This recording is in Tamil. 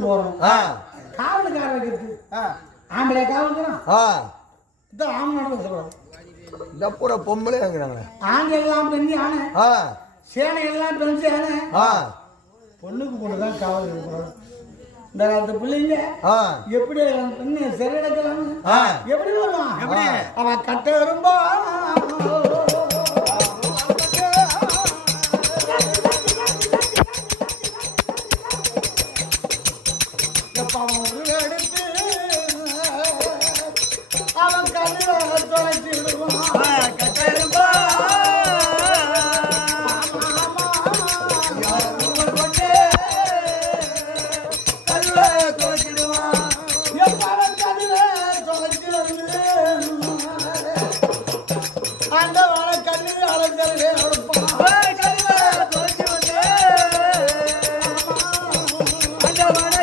போறோம் காவலுக்கார வைக்கிறது ஆம்பளை காவலுக்குறான் இதான் ஆம்பளை சொல்றோம் பூரா பொம்பளை வாங்குறாங்க ஆண்கள் எல்லாம் பெண் யானை சேனை எல்லாம் பெண் சேனை பொண்ணுக்கு பொண்ணுதான் காவல் இருக்கிறோம் இந்த காலத்து பிள்ளைங்க எப்படி பெண்ணு சரி எடுக்கலாம் எப்படி வருவான் எப்படி அவன் கட்ட வரும்போ அவன் கல்லுல தொலைச்சி விடுவான் அந்த வாழை கல்லு அலைஞ்சல்